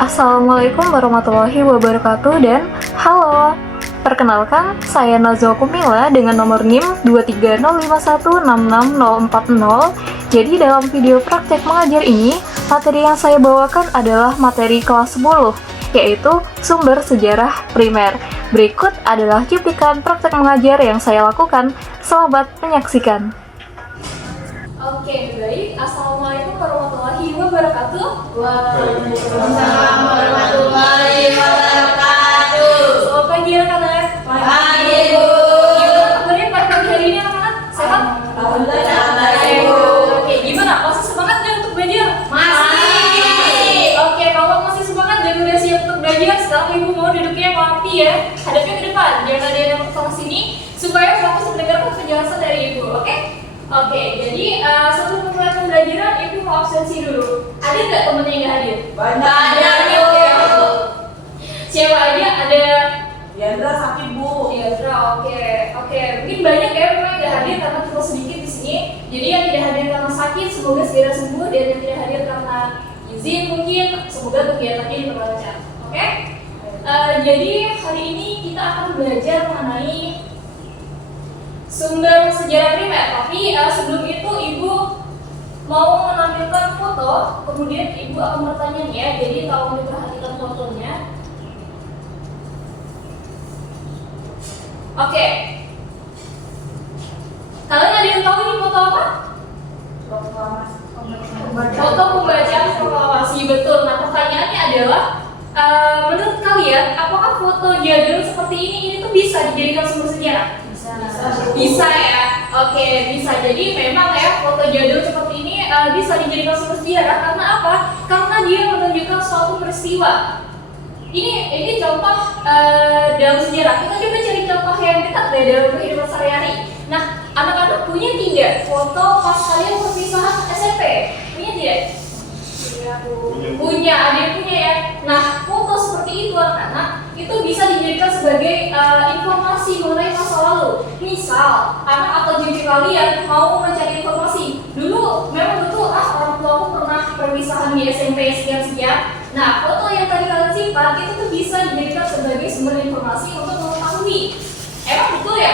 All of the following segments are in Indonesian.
Assalamualaikum warahmatullahi wabarakatuh dan halo. Perkenalkan, saya Nazwa Kumila dengan nomor NIM 230516640. Jadi dalam video praktek mengajar ini, materi yang saya bawakan adalah materi kelas 10, yaitu sumber sejarah primer. Berikut adalah cuplikan praktek mengajar yang saya lakukan. Selamat menyaksikan. Oke, baik. Assalamualaikum warahmatullahi wabarakatuh. Waalaikumsalam warahmatullahi wabarakatuh. Selamat pagi anak-anak. Pagi, Bu. Gimana kabarnya pada pagi hari ini anak-anak? Sehat? Alhamdulillah baik, Bu. Oke, gimana? Masih semangat nggak untuk belajar? Masih. Oke, kalau masih semangat dan udah siap untuk belajar, sekarang Ibu mau duduknya rapi ya. Hadapnya ke depan, jangan ada yang ke sini supaya fokus mendengarkan penjelasan dari Ibu, oke? Oke, jadi sebelum memulai pembelajaran, Ibu mau absensi dulu. Ada nggak temen yang nggak hadir? Banyak, Bu. Siapa aja? Ada Yandra sakit, Bu. Yandra, oke. Mungkin banyak ya memang yang nggak hadir karena terlalu sedikit di sini. Jadi yang tidak hadir karena sakit, semoga segera sembuh, dan yang tidak hadir karena izin mungkin, semoga kegiatannya diperlancar. Oke? Jadi hari ini kita akan belajar mengenai sumber sejarah primer, tapi sebelum itu Ibu mau menampilkan foto, kemudian Ibu akan bertanya nih ya, jadi tolong diperhatikan fotonya. Oke. Kalian ada yang tahu ini foto apa? Foto pembacaan proklamasi, betul. Nah pertanyaannya adalah, menurut kalian, apakah foto jadul seperti ini tuh bisa dijadikan sumber sejarah? Bisa ya, oke, bisa. Jadi memang ya foto jadul seperti ini bisa dijadikan sumber sejarah karena apa? Karena dia menunjukkan suatu peristiwa. Ini contoh dalam sejarah. Kita coba cari contoh yang dekat deh dalam kehidupan sehari-hari. Nah, anak-anak punya tidak foto pas kalian perpisahan SMP? Punya tidak? Punya, ada yang punya ya. Nah, foto seperti itu anak-anak itu bisa dijadikan sebagai informasi mengenai masa lalu. Misal, anak atau cucu kalian mau mencari informasi. Dulu memang betul orang tuaku pernah perpisahan di SMP sekian-sekian. Nah, foto yang tadi kalian simpan itu tuh bisa dijadikan sebagai sumber informasi untuk mengetahui. Emang betul ya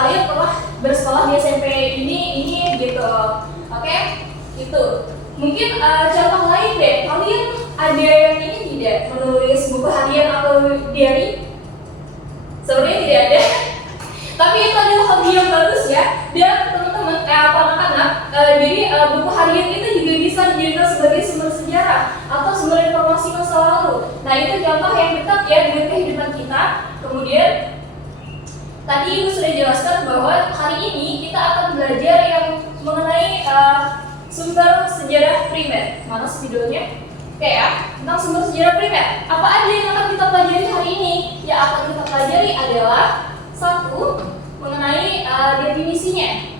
kalian pernah bersekolah di SMP ini gitu. Oke? Itu. Mungkin contoh lain deh, kalian ada yang ini tidak menulis buku harian atau diary? Sebenarnya tidak ada. Tapi itu adalah hobi yang bagus ya. Dan teman-teman, anak-anak, jadi buku harian itu juga bisa dijadikan sebagai sumber sejarah atau sumber informasi masa lalu. Nah itu contoh yang dekat ya dengan kehidupan kita. Kemudian tadi Ibu sudah jelaskan bahwa hari ini kita akan belajar yang mengenai sumber sejarah primer. Mana videonya? Oke ya, tentang sumber sejarah primer. Apa aja yang akan kita pelajari hari ini? Yang akan kita pelajari adalah satu, mengenai definisinya.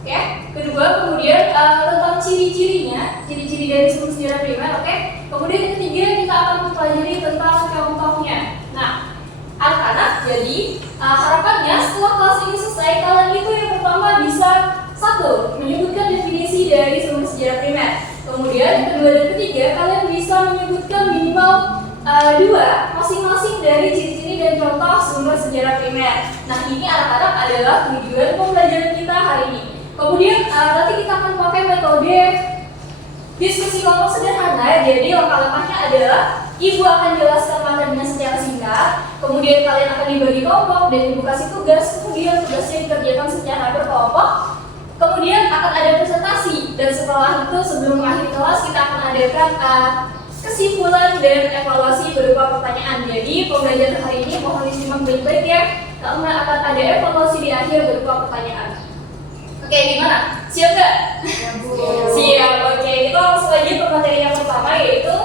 Oke. Kedua, kemudian tentang ciri-cirinya, ciri-ciri dari sumber sejarah primer. Oke. Kemudian yang ketiga, kita akan mempelajari tentang contohnya. Nah, anak-anak, jadi harapannya setelah kelas ini selesai, kalian itu yang pertama bisa satu, menyebutkan definisi dari sumber sejarah primer. Kemudian yang kedua dan ketiga, kalian bisa menyebutkan minimal dua masing-masing dari ciri-ciri dan contoh sumber sejarah primer. Nah ini anak-anak adalah tujuan pembelajaran kita hari ini. Kemudian nanti kita akan pakai metode diskusi kelompok sederhana. Jadi langkah-langkahnya adalah Ibu akan jelaskan materinya secara singkat, kemudian kalian akan dibagi kelompok dan Ibu kasih tugas, kemudian tugasnya dikerjakan secara berkelompok. Kemudian akan ada presentasi, dan setelah itu sebelum akhir kelas kita akan adakan kesimpulan dan evaluasi berupa pertanyaan. Jadi pembelajaran hari ini mohon disimak baik-baik ya, karena akan ada evaluasi di akhir berupa pertanyaan. Oke, gimana? Siap gak? Siap, oke. Kita langsung aja ke materi yang pertama, yaitu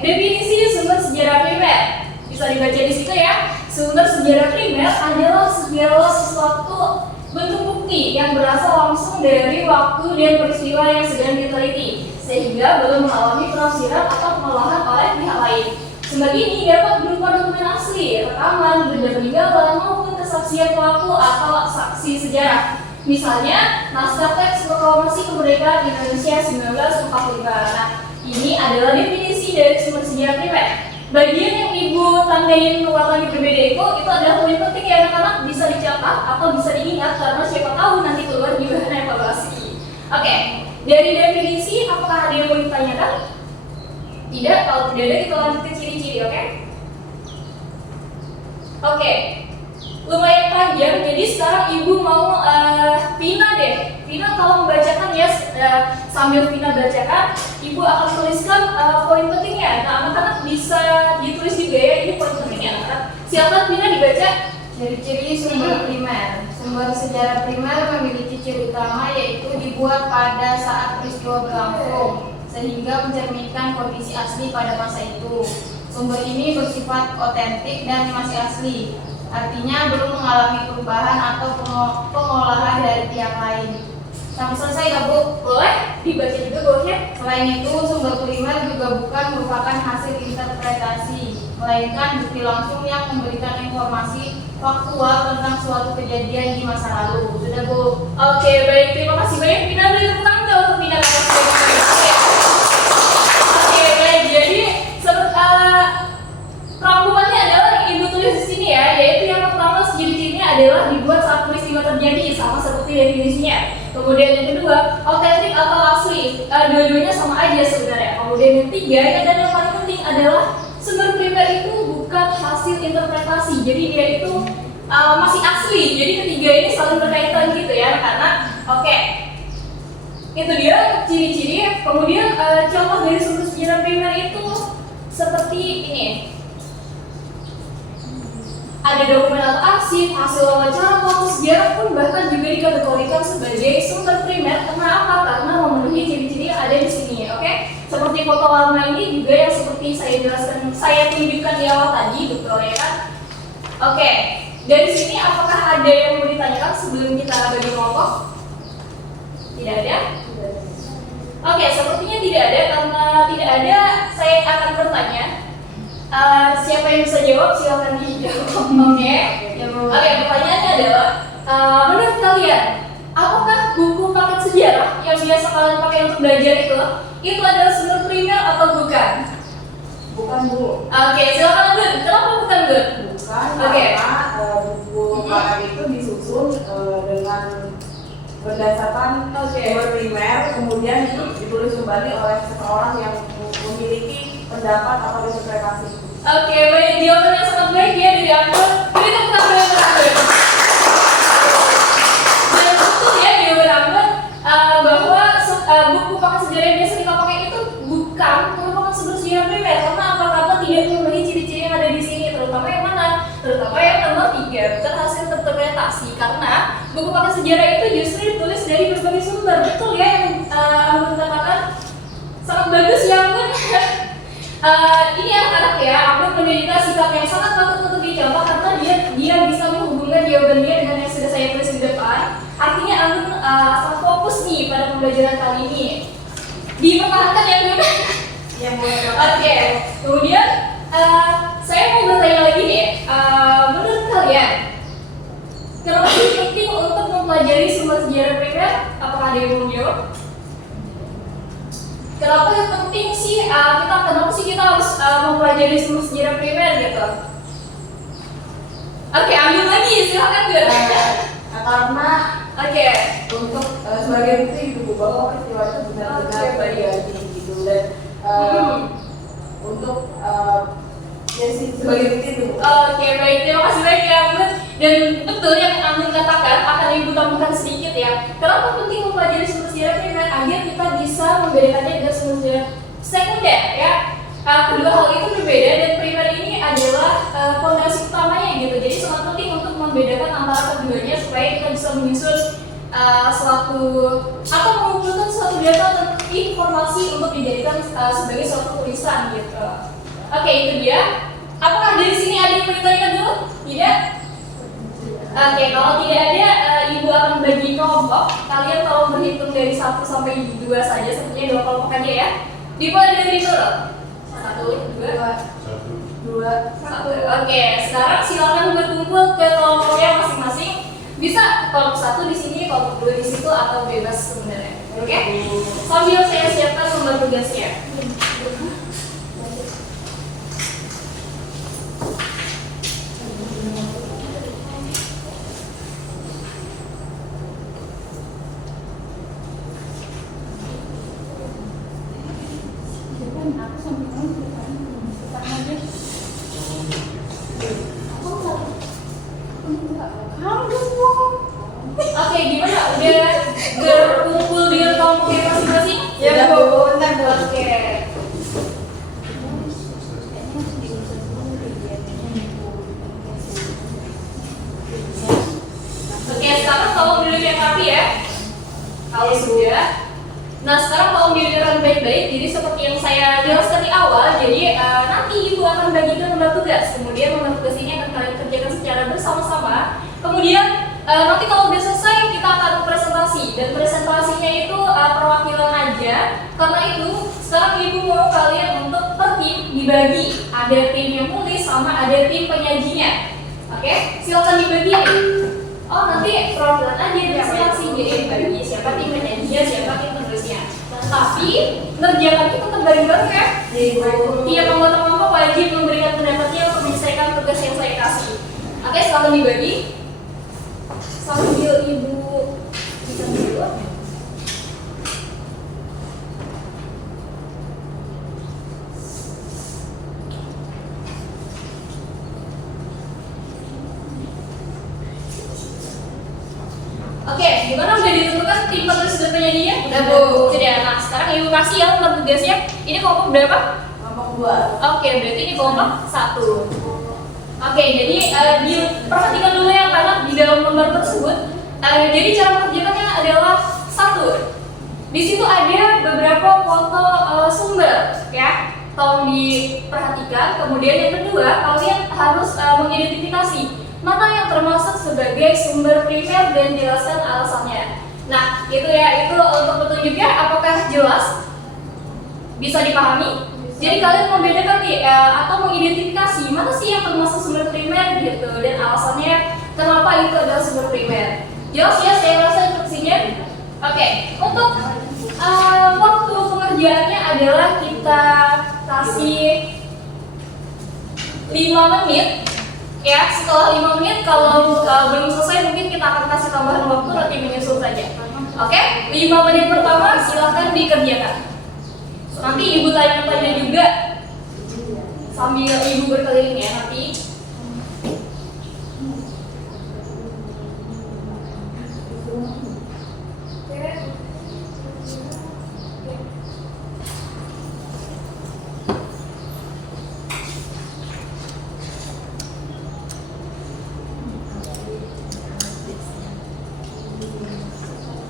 definisi sumber sejarah primer. Bisa dibaca di situ ya. Sumber sejarah primer adalah segala sesuatu bentuk bukti yang berasal langsung dari waktu dan peristiwa yang sedang diteliti, sehingga belum mengalami penafsiran atau pengolahan oleh pihak lain. Sumber ini dapat berupa dokumen asli, rekaman, benda peninggalan, maupun kesaksian pelaku atau saksi sejarah. Misalnya, naskah teks proklamasi kemerdekaan Indonesia 1945. Nah, Ini adalah definisi dari sumber sejarah primer. Bagian yang ibu tandain warnanya berbeda itu adalah poin penting ya anak-anak, bisa dicatat atau bisa diingat karena siapa tahu nanti keluar di bahan evaluasi. Oke, dari definisi apakah ada yang mau ditanyakan? Tidak, kalau tidak ada kita lanjut ke ciri-ciri, oke? Oke, lumayan panjang, jadi sekarang ibu mau Vina deh. Vina tolong membacakan ya, sambil Vina bacakan, ibu akan tuliskan poin pentingnya. Nah, anak-anak bisa ditulis juga ya, ini poin pentingnya anak-anak. Silakan Vina dibaca. Ciri-ciri sumber primer. Sumber sejarah primer memiliki ciri utama yaitu dibuat pada saat peristiwa berlangsung sehingga mencerminkan kondisi asli pada masa itu. Sumber ini bersifat otentik dan masih asli, artinya belum mengalami perubahan atau pengolahan dari pihak lain. Sampai selesai gak Bu? Boleh dibaca juga boleh. Selain itu, sumber primer juga bukan merupakan hasil interpretasi, melainkan bukti langsung yang memberikan informasi faktual tentang suatu kejadian di masa lalu. Sudah Bu? Oke, baik, terima kasih banyak Vina, beri tepuk tangan dong untuk Vina. Oke, baik, jadi rangkumannya adalah yang ibu tulis di sini ya, yaitu yang pertama ciri-cirinya adalah dibuat saat peristiwa terjadi, sama seperti definisinya. Kemudian yang kedua, otentik atau asli, dua-duanya sama aja sebenarnya. Kemudian yang ketiga, dan yang paling penting adalah sumber primer itu bukan hasil interpretasi, jadi dia itu masih asli. Jadi ketiga ini saling berkaitan gitu ya, karena oke. Itu dia ciri-ciri. Kemudian contoh dari sumber sejarah primer itu seperti ini. Ada dokumen atau arsip, hasil wawancara, foto sejarah pun bahkan juga dikategorikan sebagai sumber primer. Kenapa? Karena memenuhi ciri-ciri yang ada di sini, oke? Seperti foto lama ini juga yang seperti saya jelaskan, saya tunjukkan di awal tadi, betul ya kan? Oke, dari sini apakah ada yang mau ditanyakan sebelum kita bagi kelompok? Tidak ada? Oke, sepertinya tidak ada. Karena tidak ada, saya akan bertanya. Siapa yang bisa jawab? Silakan dijawab. Oke. Oke, pertanyaannya adalah, menurut kalian, apakah buku paket sejarah yang biasa kalian pakai untuk belajar itu adalah sumber primer atau bukan? Bukan Bu. Oke, silakan Gun. Kenapa bukan Gun? Bukan, Oke. karena buku paket itu disusun dengan berdasarkan sumber primer, kemudian itu ditulis kembali oleh seseorang yang memiliki pendapat atau interpretasi. Oke, baik. Jawaban yang sangat baik ya dari Anggun. Beri tepuk tangan dulu untuk Anggun. Dan betul ya jawaban Anggun bahwa buku paket sejarah yang biasa kita pakai itu bukan merupakan sumber sejarah primer. Karena apa? Karena tidak memenuhi ciri-ciri yang ada di sini. Terutama yang mana? Terutama yang nomor 3, bukan hasil interpretasi. Karena buku paket sejarah itu justru ditulis dari berbagai sumber. Betul ya yang Anggun katakan? Sangat bagus ya Anggun. Ini anak-anak ya, Anggun menunjukkan sikap yang sangat patut untuk dicontoh karena dia bisa menghubungkan jawaban dia dengan yang sudah saya tulis di depan. Artinya Anggun sangat fokus nih pada pembelajaran kali ini. Dipertahankan ya Anggun? Yang boleh. Oke, kemudian saya mau bertanya lagi nih. Menurut kalian, kenapa sih penting untuk mempelajari sumber sejarah primer? Apakah ada yang mau jawab? Kenapa penting sih kenapa sih kita harus mempelajari sumber sejarah primer gitu? Oke, ambil lagi, silakan Gun. Karena Oke. untuk sebagai bukti gitu bahwa peristiwa itu benar-benar terjadi gitu, dan untuk ya sih sebagai bukti itu. Oke, baik. Terima kasih banyak ya Anggun. Dan betul yang Anggun katakan, akan ibu tambahkan sedikit ya. Kenapa penting mempelajari sumber sejarah primer agar kita bisa membedakannya dengan sumber sejarah sekunder ya. Kedua hal itu berbeda dan primer ini adalah fondasi utamanya gitu. Jadi sangat penting untuk membedakan antara keduanya supaya kita bisa menyusun suatu atau mengumpulkan suatu data dan informasi untuk dijadikan sebagai suatu tulisan gitu. Oke, itu dia. Apakah dari sini ada yang mau ditanyakan dulu? Tidak? Oke, kalau tidak ada, ibu akan bagi kelompok. Kalian tolong berhitung dari 1 sampai 2 saja, sepertinya 2 kelompok aja ya. Dimulai dari dulu. 1, 2, 1. Oke, sekarang silakan berkumpul ke kelompoknya masing-masing. Bisa kelompok 1 di sini, kelompok 2 di situ, atau bebas sebenarnya. Oke? Sambil saya siapkan sumber tugasnya. Aku sampai Oke, gimana? Udah berkumpul dengan kelompok yang masing-masing? Ya Bu, bentar Bu. Oke. Oke, sekarang tolong dilihat rapi ya. Kalau sudah. Nah, sekarang tolong didengarkan baik-baik. Jadi seperti yang saya jelaskan di awal, jadi nanti Ibu akan bagikan lembar tugas. Kemudian lembar tugas ini akan kalian kerjakan secara bersama-sama. Kemudian nanti kalau udah selesai kita akan presentasi, dan presentasinya itu perwakilan aja. Karena itu sekarang Ibu mau kalian untuk per tim dibagi. Ada tim yang tulis sama ada tim penyajinya. Oke, silakan dibagi. Oh, nanti perwakilan aja presentasi, jadi dibagi siapa tim penyajinya, siapa tim penulisnya. Tapi ngerjakan itu tetap bareng-bareng ya. Tiap anggota kelompok wajib memberikan pendapatnya untuk menyelesaikan tugas yang saya kasih. Oke, silakan dibagi. Sambil Ibu bisa dulu. Oke, gimana udah ditentukan tim penulis dan penyanyinya? Udah, Bu. Sudah. Nah, sekarang Ibu kasih ya lembar tugasnya. Ini kelompok berapa? Kelompok 2. Oke, berarti ini kelompok 1. Oke, jadi diperhatikan dulu ya karena di dalam lembar tersebut, jadi cara mengerjakannya adalah 1. Di situ ada beberapa foto sumber, ya. Tolong diperhatikan. Kemudian yang kedua, kalian harus mengidentifikasi mana yang termasuk sebagai sumber primer dan jelaskan alasannya. Nah, itu ya, itu untuk petunjuknya apakah jelas? Bisa dipahami? Jadi kalian membedakan nih atau mengidentifikasi mana sih yang termasuk sumber primer gitu, dan alasannya kenapa itu adalah sumber primer. Jelas ya, saya rasa instruksinya. Oke, untuk waktu pengerjaannya adalah kita kasih 5 menit. Ya, setelah 5 menit kalau belum selesai mungkin kita akan kasih tambahan waktu, nanti menyusul saja. Oke, 5 menit pertama silahkan dikerjakan. Nanti Ibu tanya-tanya juga sambil Ibu berkeliling ya nanti.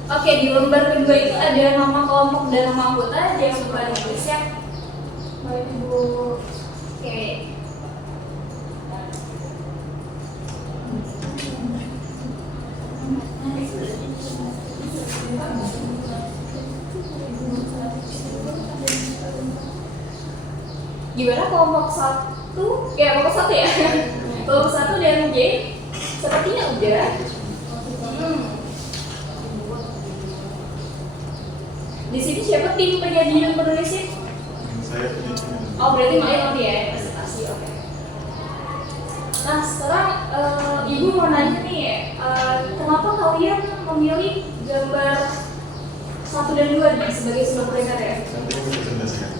Oke, di lembar kedua itu ada nama kelompok dan nama anggota, jangan lupa ditulis ya. Baik Ibu. Oke. Gimana kelompok 1? Ya, kelompok 1 ya. Kelompok 1 dan J sepertinya udah. Di sini siapa tim penyaji dan penulisnya? Saya punya. Oh, berarti Maya nanti ya presentasi. Oke. Nah, sekarang Ibu mau nanya nih, kenapa kalian memilih gambar 1 dan 2 nih sebagai sumber primer ya? Nanti aku presentasikan.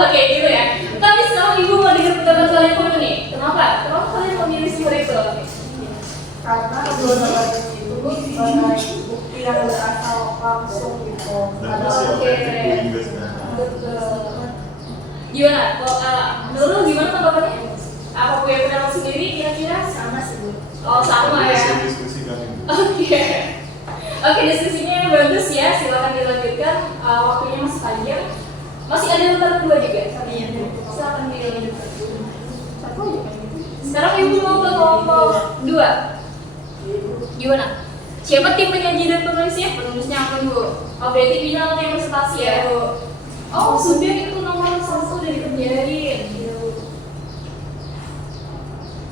Oke, gitu ya. Tapi sekarang Ibu mau dengar pendapat kalian dulu nih. Kenapa? Kenapa kalian memilih sumber itu? Karena kedua gambar itu sebagai bukti yang berasal langsung gitu. Dan masih Oke. otentik juga sebenarnya. Betul. Gimana? Nurul gimana tanggapannya? Apa punya pendapat sendiri kira-kira? Sama sih Bu. Oh, sama ya. Hasil diskusi kami. Oke. Oke, diskusinya bagus ya. Silakan dilanjutkan. Waktunya masih panjang. Masih ada lembar kedua juga. Iya. Silakan dilanjutkan. Satu aja kan? Sekarang Ibu mau ke kelompok 2. Gimana? Siapa tim penyaji dan penulisnya? Penulisnya apa Bu? Oh, berarti final yang presentasi ya Bu. Oh, sudah itu nomor 1 udah dikerjain.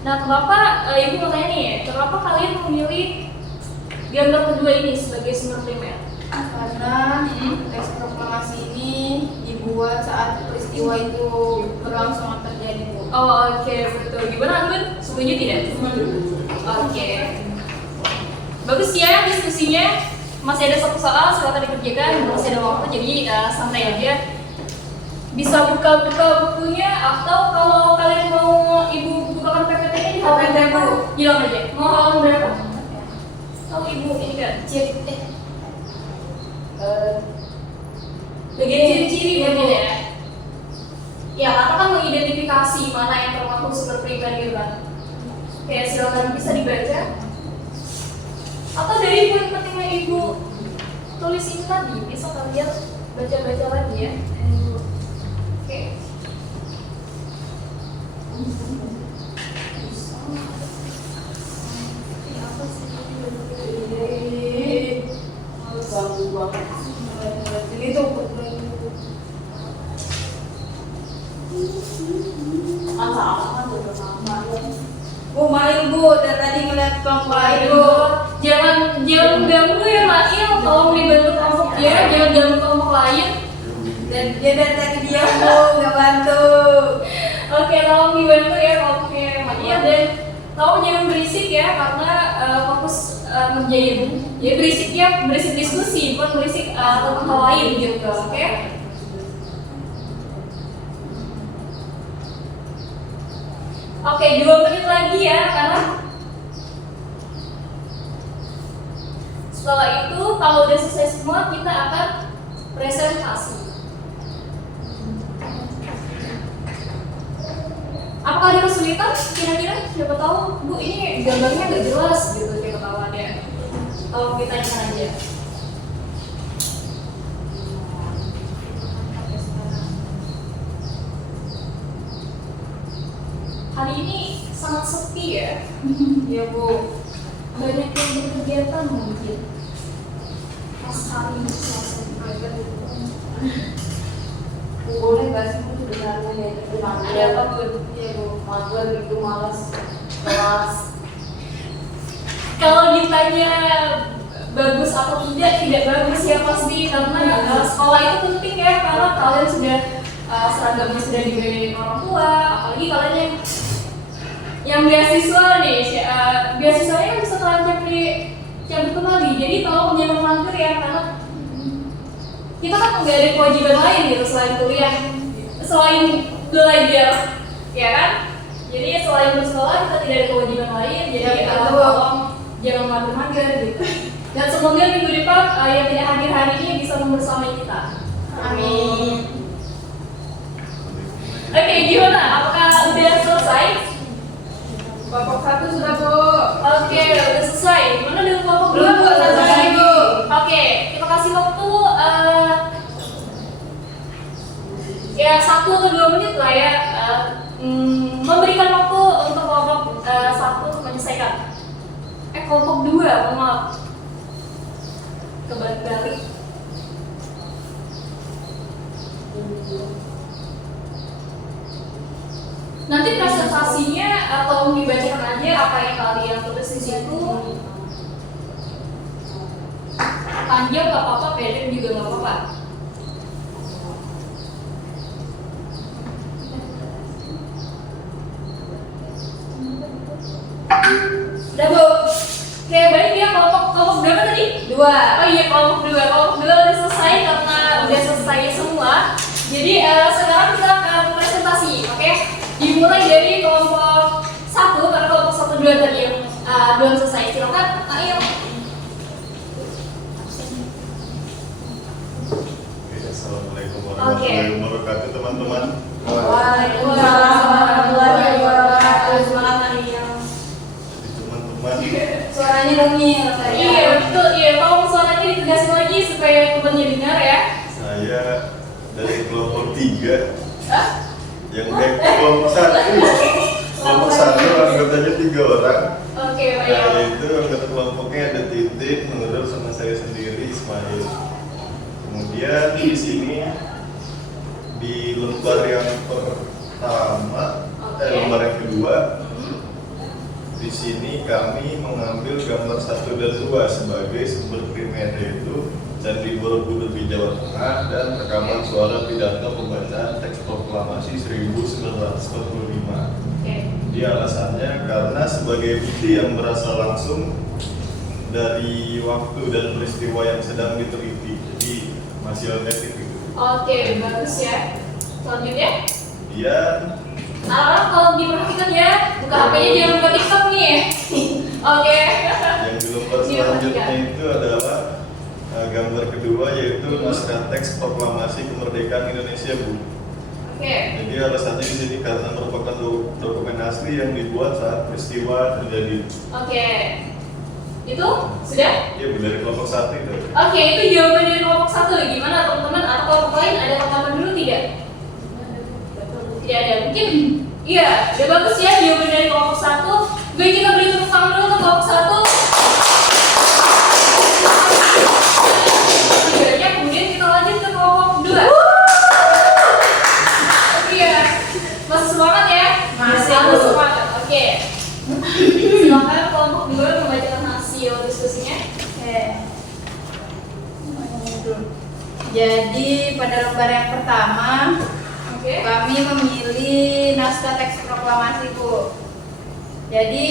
Nah, kenapa Ibu mau tanya nih, kenapa kalian memilih gambar kedua ini sebagai sumber primer? Karena teks proklamasi ini dibuat saat peristiwa itu berlangsung atau terjadi Bu. Oh, oke, betul. Gimana Anggun? Setuju tidak? Oke. Bagus ya diskusinya. Masih ada 1 soal, silakan dikerjakan. Masih ada waktu, jadi santai aja. bisa buka-buka bukunya, atau kalau kalian mau ibu bukakan PPT-nya di halaman berapa? Bilang aja, mau halaman berapa? Tahu ibu ini kan bagian ciri-ciri mungkin ya. Ya, karena kan mengidentifikasi mana yang termasuk sumber primer gitu kan. Oke, silakan bisa dibaca. Atau dari poin pentingnya ibu tulis ini tadi, bisa kalian baca-baca lagi ya. Oke. Ini apa sih? Ganggu banget. Ini tuh kan udah sama. Bu, main Bu, dari tadi ngeliat kelompok lain Bu. Jangan ganggu ya Mak. Iya, tolong dibantu kelompok ya, jangan ganggu kelompok lain. Dan dia dari tadi diam Bu, nggak bantu. Oke, tolong dibantu ya kelompoknya Mak. Iya, dan tolong jangan berisik ya, karena fokus ngerjain. Jadi berisiknya berisik diskusi, bukan berisik tentang hal lain gitu, oke? Oke, 2 menit lagi ya, karena setelah itu kalau udah selesai semua kita akan presentasi. Apakah ada kesulitan? Kira-kira siapa tahu, Bu, ini gambarnya nggak jelas gitu, siapa tahu ada. Kalau kita tanyakan aja. Hari ini sangat sepi ya. Ya Bu, Banyak yang berkegiatan mungkin. Pas hari ini Selasa boleh nggak sih Bu sebenarnya ya? Itu ada apa Bu? Iya Bu, mager gitu, malas kelas. Kalau ditanya bagus atau tidak bagus ya pasti, karena sekolah itu penting ya, karena kalian sudah seragamnya sudah diberi orang tua, apalagi kalian yang beasiswa nih, beasiswanya bisa kalian cabut kembali, jadi tolong jangan mager ya, karena kita kan nggak ada kewajiban lain gitu selain kuliah, selain belajar, ya kan? Jadi selain bersekolah kita tidak ada kewajiban lain, jadi tolong jangan mager-mager gitu. Dan semoga minggu depan yang tidak hadir hari ini bisa membersamai kita. Amin. Oke, gimana? Apakah udah selesai? Kelompok 1 sudah Bu. Oke, udah selesai. Mana dengan kelompok Belum Bu, satu lagi Bu. Oke, kita kasih waktu ya 1 atau 2 menit lah ya, memberikan waktu untuk kelompok 1 untuk menyelesaikan. Kelompok 2, maaf, kebalik-balik. Nanti presentasinya atau dibacakan aja apa yang kalian tulis di situ. Panjang nggak apa-apa, pendek juga nggak apa-apa. Udah Bu. Oke, balik ya, kelompok berapa tadi? 2. Oh iya, kelompok 2 udah selesai karena udah selesai semua. Jadi sekarang kita akan presentasi, oke? Dimulai dari kelompok 1, karena kelompok 1 2 tadi yang belum selesai. Silakan, ayo. Assalamualaikum warahmatullahi wabarakatuh teman-teman. Waalaikumsalam warahmatullahi wabarakatuh. Semangat Mariam. Jadi teman-teman, Suaranya dongil kayak. Iya betul, iya. Tolong suaranya ditegasin lagi supaya temannya dengar ya. saya dari kelompok 3 Hah? yang kelompok 1. Kelompok 1 anggotanya 3 orang. Oke, Nah, baik. itu anggota kelompoknya ada Titik, Nurul sama saya sendiri, Ismail. Kemudian di sini di lembar yang pertama, lembar yang kedua, di sini kami mengambil gambar 1 dan 2 sebagai sumber primer, yaitu Candi Borobudur di Jawa Tengah dan rekaman suara pidato pembacaan teks proklamasi 1945. Oke. Jadi alasannya karena sebagai bukti yang berasal langsung dari waktu dan peristiwa yang sedang diteliti. Jadi masih otentik gitu. Oke, bagus ya. Selanjutnya, Kemudian anak-anak kalau diperhatikan ya, buka HP-nya jangan buka TikTok nih. Oke. yang di lembar selanjutnya itu adalah gambar kedua, yaitu naskah teks proklamasi kemerdekaan Indonesia, Bu. Oke. Jadi alasannya di sini karena merupakan dokumen asli yang dibuat saat peristiwa terjadi. Oke. Itu sudah? Iya, Bu, dari kelompok 1 itu. Oke, itu jawaban dari kelompok 1. Gimana teman-teman? Atau kelompok lain ada tanggapan dulu tidak? Tidak ada. Mungkin iya, udah bagus ya jawaban dari kelompok 1. Baik, kita beri tepuk tangan dulu untuk kelompok 1. Kemudian kita lanjut ke kelompok 2. Iya. Masih semangat ya? Masih. Semangat. Oke. Silakan kelompok 2 membacakan hasil diskusinya. Oke. Jadi pada lembar yang pertama Oke. kami memilih naskah teks proklamasi, Bu. Jadi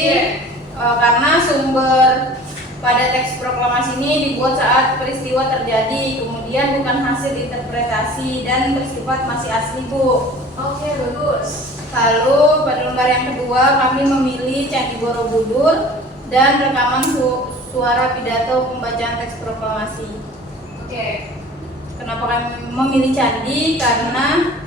karena sumber pada teks proklamasi ini dibuat saat peristiwa terjadi, kemudian bukan hasil interpretasi dan bersifat masih asli, Bu. Oke, bagus. Lalu pada lembar yang kedua kami memilih Candi Borobudur dan rekaman suara pidato pembacaan teks proklamasi. Oke. Kenapa kami memilih candi? Karena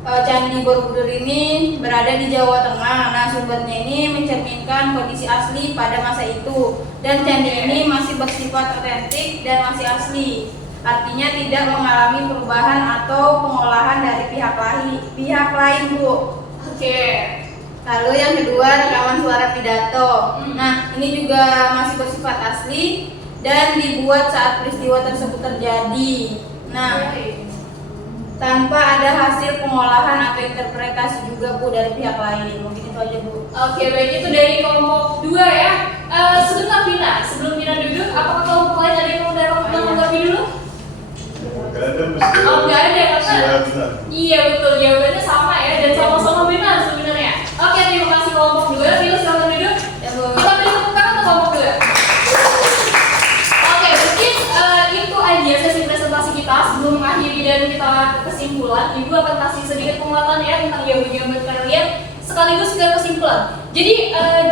Candi Borobudur ini berada di Jawa Tengah. Nah, sumbernya ini mencerminkan kondisi asli pada masa itu, dan candi ini masih bersifat otentik dan masih asli. Artinya tidak mengalami perubahan atau pengolahan dari pihak lain, Bu. Oke. Lalu yang kedua rekaman suara pidato. Nah, ini juga masih bersifat asli dan dibuat saat peristiwa tersebut terjadi. Nah, tanpa ada hasil pengolahan atau interpretasi juga, Bu, dari pihak lain. Mungkin itu aja, Bu. Oke, baik, itu dari kelompok 2 ya. Sebentar Vina, sebelum Vina duduk, apakah kelompok lain ada yang mau menanggapi dulu? Gak ada, mesti. Oh, nggak ada, karena benar. iya betul, jawabannya sama ya, dan sama-sama benar sebenarnya. Oke, terima kasih kelompok 2. Vina silakan duduk. Ya, Bu. Kita beri tepuk tangan untuk kelompok 2. Oke, mungkin itu aja sesi presentasi kita. Sebelum mengakhiri dan kita kesimpulan, Ibu akan kasih sedikit penguatan ya tentang jawaban-jawaban kalian, sekaligus ke kesimpulan. Jadi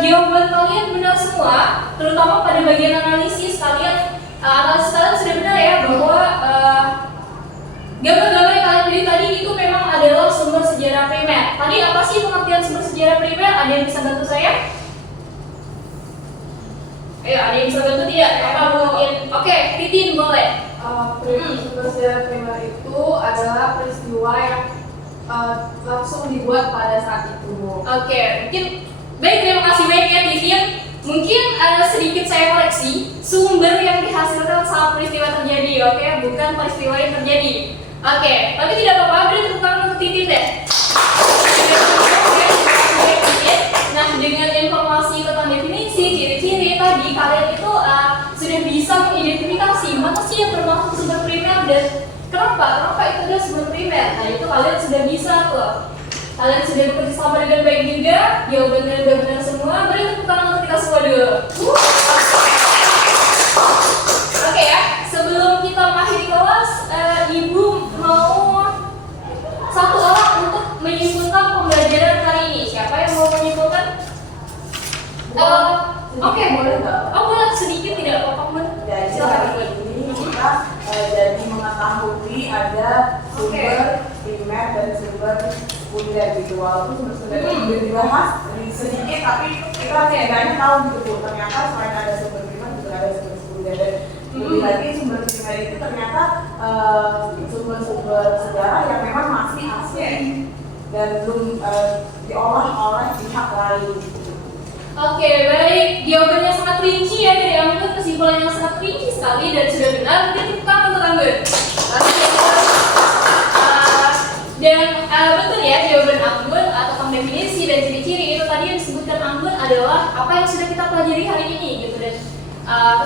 jawaban kalian benar semua, terutama pada bagian analisis kalian. Analisis kalian sudah benar ya, bahwa gambar-gambar yang kalian pilih tadi itu memang adalah sumber sejarah primer. Tadi apa sih pengertian sumber sejarah primer? Ada yang bisa bantu saya? Ayo, ada yang bisa bantu tidak? Apa mungkin? Oke, Titin boleh. Sumber sejarah primer itu adalah peristiwa yang langsung dibuat pada saat itu. Oke, mungkin baik, terima kasih banyak ya Titin. Mungkin sedikit saya koreksi sumber yang dihasilkan saat peristiwa terjadi, oke, bukan peristiwa yang terjadi. Oke, tapi tidak apa-apa, beri tepuk tangan untuk Titin deh. Nah, dengan informasi tentang definisi, ciri-ciri tadi, kalian itu sudah bisa mengidentifikasi mana sih yang termasuk sumber primer dan kenapa itu adalah sumber primer. Nah, itu kalian sudah bisa tuh. Kalian sudah bekerja sama dengan baik juga, jawabannya sudah benar semua. Beri tepuk tangan untuk kita semua dulu. Oke ya, sebelum kita mengakhiri kelas, Ibu mau satu orang untuk menyimpulkan pembelajaran kali ini. Siapa yang mau menyimpulkan? Oke, boleh nggak? Oh, boleh sedikit, tidak apa-apa, Bu. Jadi Silakan, hari Bu. ini kita jadi mengetahui ada sumber primer dan sumber sekunder gitu. Walaupun sumber sekunder itu sudah dibahas sedikit, tapi kita setidaknya tahu gitu. Ternyata selain ada sumber primer juga ada sumber sekunder, dan lebih lagi sumber primer itu ternyata sumber-sumber sejarah yang memang masih asli dan belum diolah oleh pihak lain. Oke, baik. Jawabannya sangat rinci ya dari Anggun, kesimpulan yang sangat rinci sekali dan sudah benar. Mungkin tepuk tangan untuk Anggun. Dan betul ya, jawaban Anggun tentang definisi dan ciri-ciri itu tadi yang disebutkan Anggun adalah apa yang sudah kita pelajari hari ini gitu, dan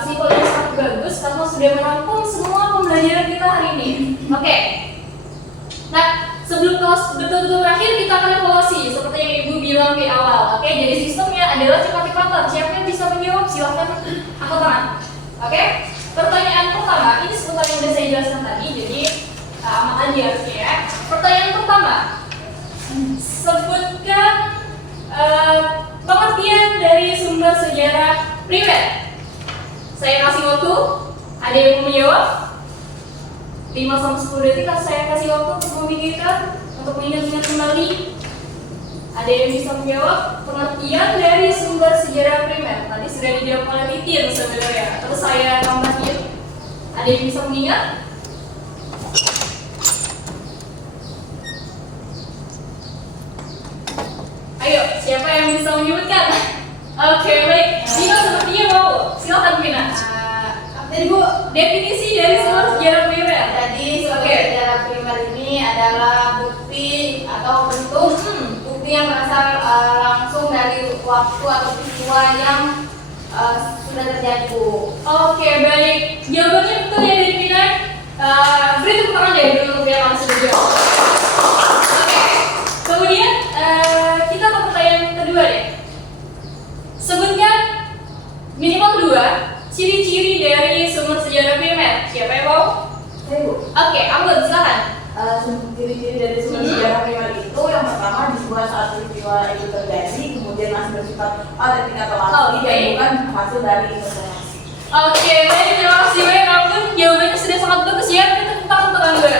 kesimpulan yang sangat bagus karena sudah merangkum semua pembelajaran kita hari ini. Oke. Nah, sebelum kelas betul-betul berakhir, kita akan evaluasi seperti yang Ibu bilang di awal. Oke, jadi sistemnya adalah cepat-cepatan. Siapa yang bisa menjawab? Silahkan angkat tangan. Oke, pertanyaan pertama, ini seputar yang sudah saya jelaskan tadi, jadi amat aja harusnya ya. Pertanyaan pertama, Saya kasih waktu. Ada yang mau menjawab? 5 sampai 10 detik saya kasih waktu untuk memikirkan, untuk mengingat-ingat kembali. Ada yang bisa menjawab pengertian dari sumber sejarah primer? Tadi sudah dijawab oleh Titin sebenarnya. Terus saya tambahin. Ada yang bisa mengingat? Ayo, siapa yang bisa menyebutkan? Oke, baik. Vina sepertinya mau. Silakan Vina. Jadi Bu, Definisi dari sumber sejarah primer. jadi sumber sejarah primer ini adalah bukti atau bentuk bukti yang berasal langsung dari waktu atau peristiwa yang sudah terjadi Bu. Oke, baik. Jawabannya betul ya dari Vina. Beri tepuk tangan deh dulu untuk yang sudah jawab. Oke. Kemudian kita ke pertanyaan kedua deh. Sebutkan minimal 2 ciri-ciri dari sumber sejarah primer. Siapa yang mau? Saya Bu. Oke, Anggun silakan. Ciri-ciri dari sumber sejarah primer itu yang pertama dibuat saat peristiwa itu terjadi, kemudian masih bersifat pada tingkat relasi dan bukan hasil dari informasi. Oke, baik, terima kasih banyak Anggun. Jawabannya sudah sangat bagus ya. Kita tepuk tangan untuk Anggun.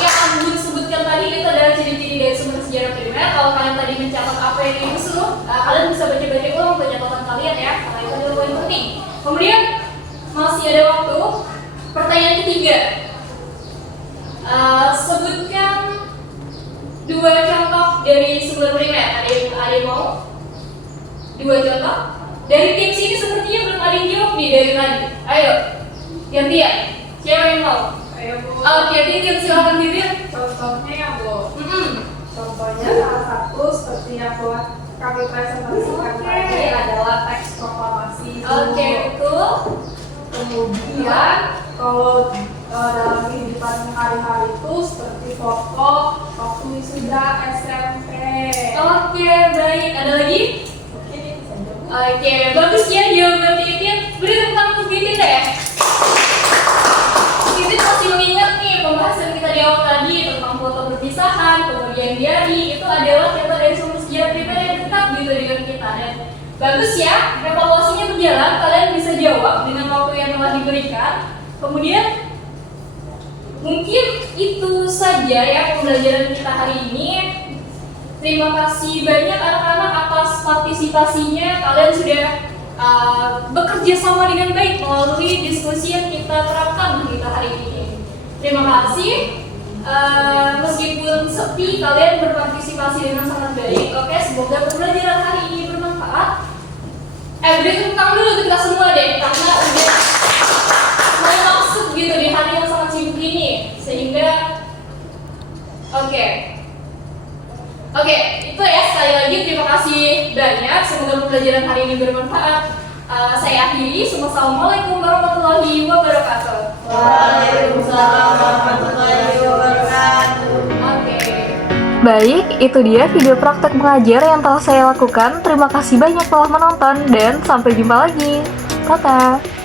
Yang Anggun sebutkan tadi itu adalah ciri-ciri dari sumber sejarah primer. Kalau kalian tadi mencatat apa yang disuruh, kalian bisa baca-baca ulang pencatatan kalian ya, karena itu adalah poin penting. Kemudian masih ada waktu. Pertanyaan ketiga. Sebutkan 2 contoh dari sumber primer. Ada yang mau? 2 contoh? Dari tim sini sepertinya belum ada yang jawab nih dari tadi. Ayo, gantian. Siapa yang mau? Ayo Bu. Oke, Titin, silakan Titin. Contohnya ya Bu. Contohnya salah satu seperti yang telah kami presentasikan tadi adalah teks proklamasi. Oke, betul. Kemudian kalau dalam kehidupan hari-hari itu seperti foto waktu wisuda SMP. Oke, baik. Ada lagi? Mungkin itu saja Bu. Oke, bagus ya jawaban Titin. Beri tepuk tangan untuk Titin deh. Titin masih mengingat nih pembahasan kita di awal tadi tentang foto perpisahan, kemudian diari, itu adalah contoh dari sumber sejarah primer yang dekat gitu dengan kita. Dan bagus ya, evaluasinya berjalan, kalian bisa jawab dengan waktu yang telah diberikan. Kemudian mungkin itu saja ya pembelajaran kita hari ini. Terima kasih banyak anak-anak atas partisipasinya. Kalian sudah bekerja sama dengan baik melalui diskusi yang kita terapkan kita hari ini. Terima kasih. Meskipun sepi, kalian berpartisipasi dengan sangat baik. Oke, semoga pembelajaran hari ini bermanfaat. Beri tepuk tangan dulu untuk kita semua deh, karena udah mau masuk gitu di hari yang sangat sibuk ini, sehingga Oke, itu ya, sekali lagi terima kasih banyak. Semoga pembelajaran hari ini bermanfaat. Saya akhiri. Assalamualaikum warahmatullahi wabarakatuh. Waalaikumsalam warahmatullahi wabarakatuh. Oke. Baik, itu dia video praktek mengajar yang telah saya lakukan. Terima kasih banyak telah menonton dan sampai jumpa lagi. Dadah.